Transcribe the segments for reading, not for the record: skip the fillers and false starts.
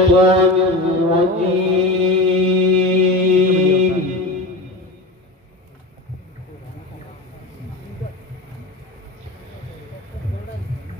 الشيطان الرجيم.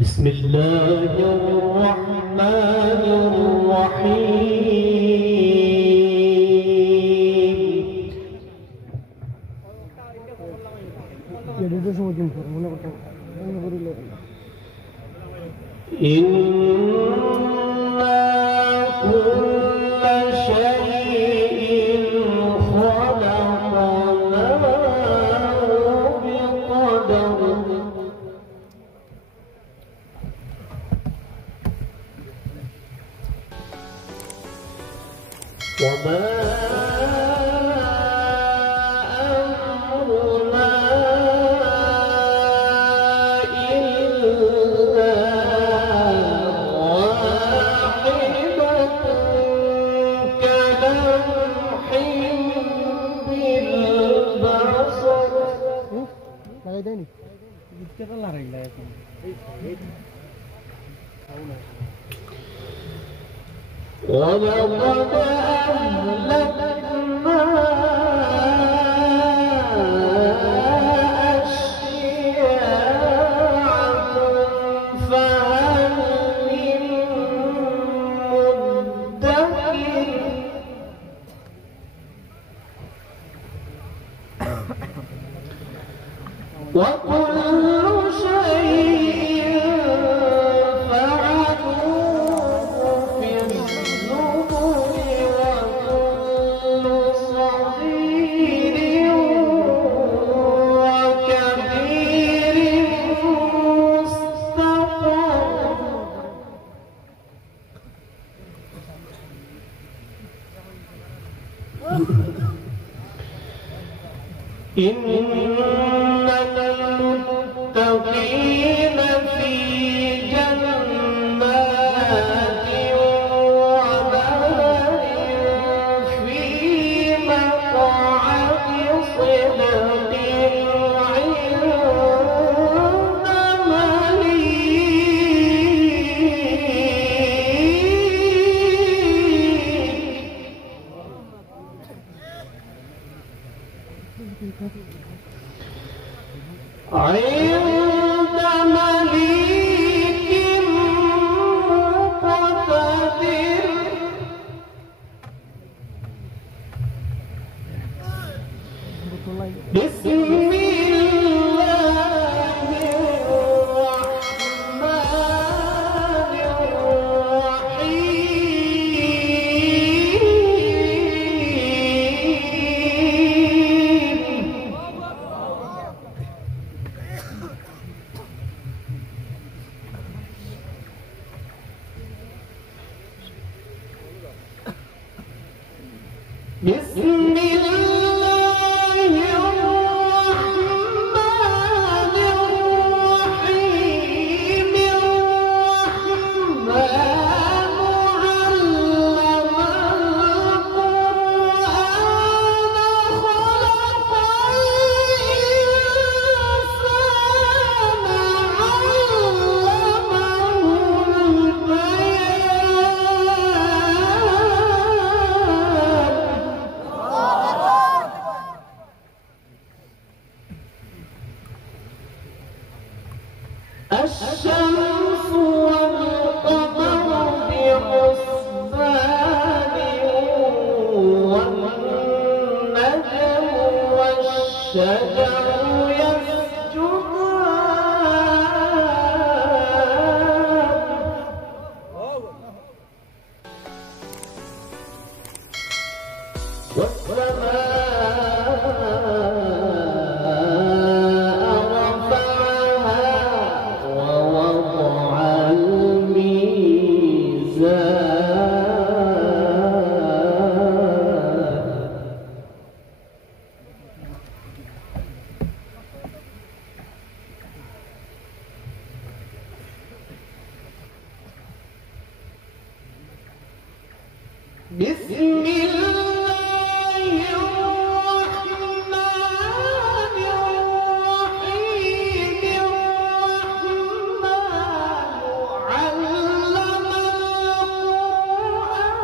بسم الله الرحمن الرحيم. وما أمرنا إلا واحدة كلمح بالبصر. ولقد أهلكنا أشياعكم فهل من مدكر. وكل شيء فعلوه في الزبر وكل صغير وكبير مستقر. إن المتقين في جنات ونهر في مقعد صدق عند مليك مقتدر. بسم الله الرحمن الرحيم. بسم الله الرحمن الرحيم. الرحمن علم القرآن خلق الإنسان علمه الشمس والقمر بحسبان والنجم والشجر يسجدان بسم الله الرحمن الرحيم. الرحمن علم القرآن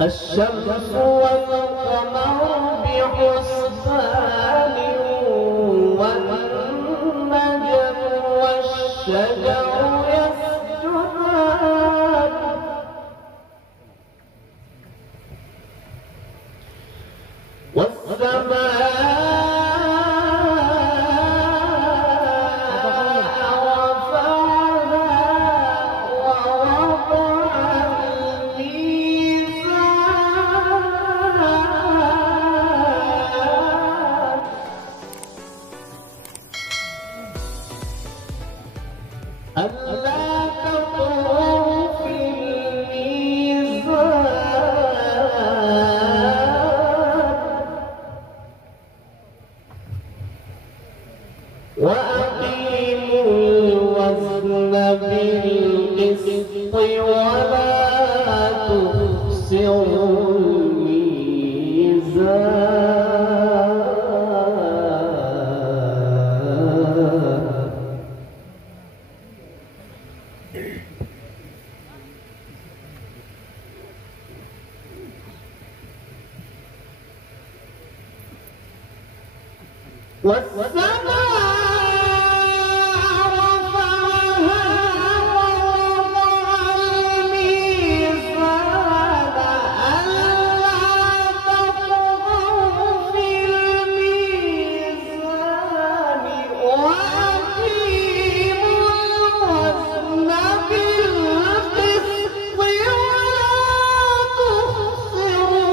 الشمس والقمر بحسبان والنجم والشجر يسجدان ألا تطغوا في الميزان وأقيموا الوزن بالقسط ولا تخسروا الميزان والسماء رفعها ووضع الميزان ألا تطغوا في الميزان وأقيموا الوزن بالقسط ولا تخسروا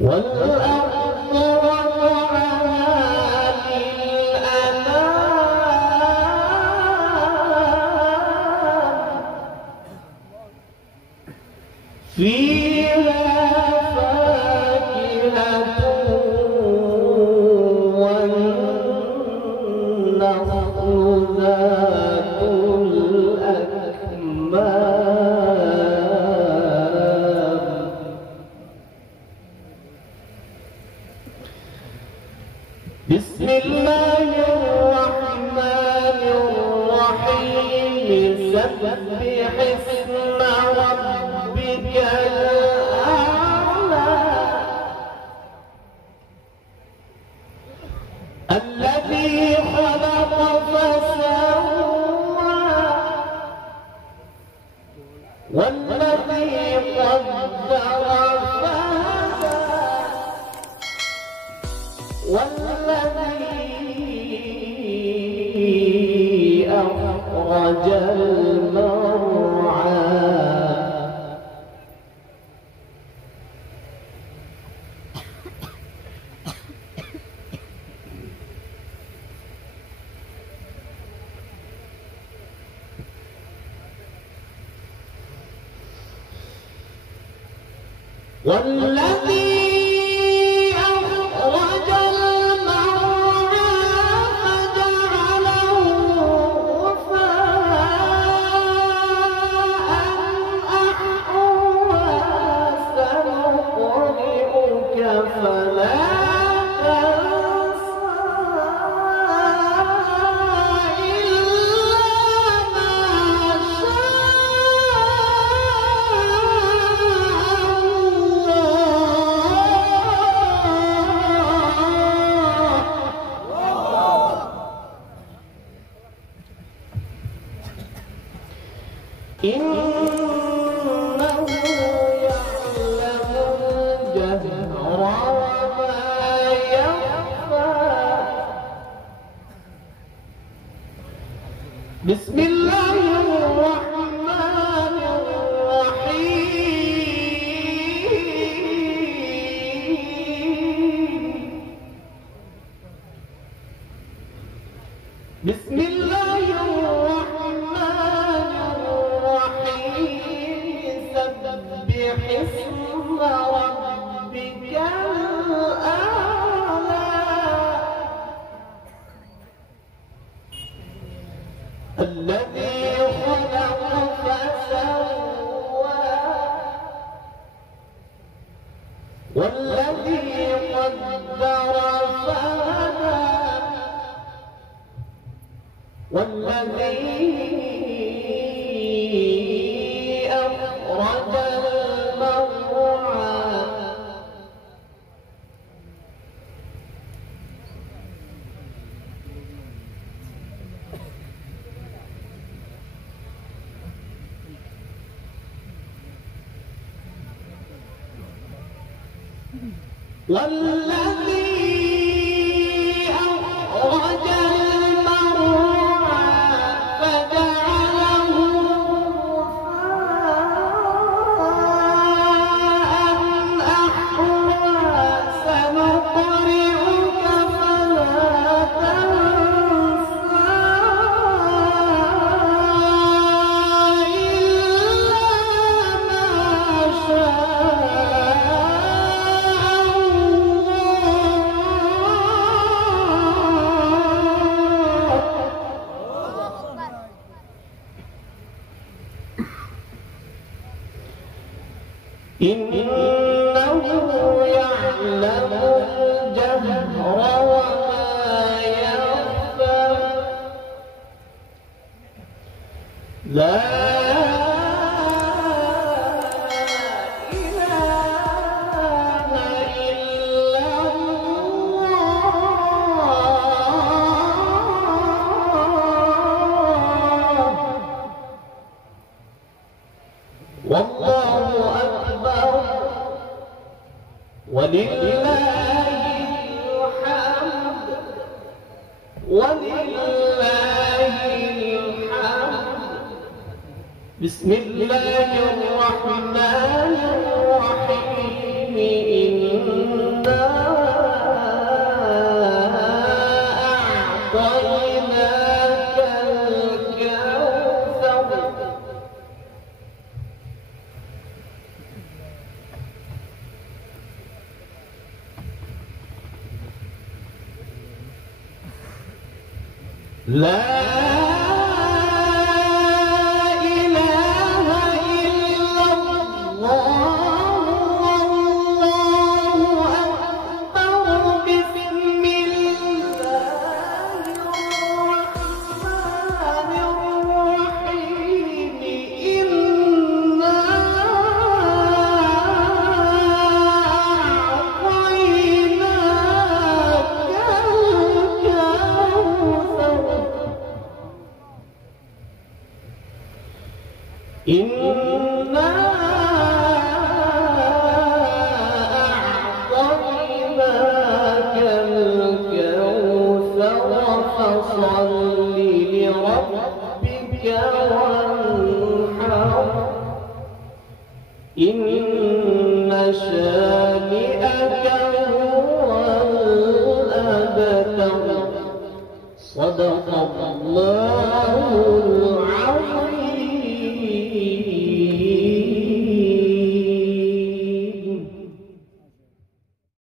والأرض وضعها للأنام فيها فاكهة والنخل ذات الأكمام بسم الله الرحمن الرحيم سبح اسم ربك الأعلى الذي خلق فسوى والذي قدر فهدى والذي أخرج المرعى والذي أخرج المرعى فجعله غثاء أحوى بسم الله الرحمن الرحيم بسم الله الرحمن الرحيم سبح اسم ربك الأعلى الذي خلق فسوى والذي قدر فهدى والذي أخرج المرعى والذي أخرج المرعى فجعله غثاء أحوى سنقرئك فلا تنسى إلا ما شاء إنه يعلم الجهر وما يخفى لا إله إلا الله والله أكبر ولله الحمد ولله الحمد بسم الله الرحمن الرحيم إنا أعطيناك الكوثر لا إله إلا الله والله أكبر بسم الله الرحمن الرحيم إنا أعطيناك الكوثر إنا أعطيناك الكوثر فصل لربك وانحر إن شانئك هو الأبتر صدق الله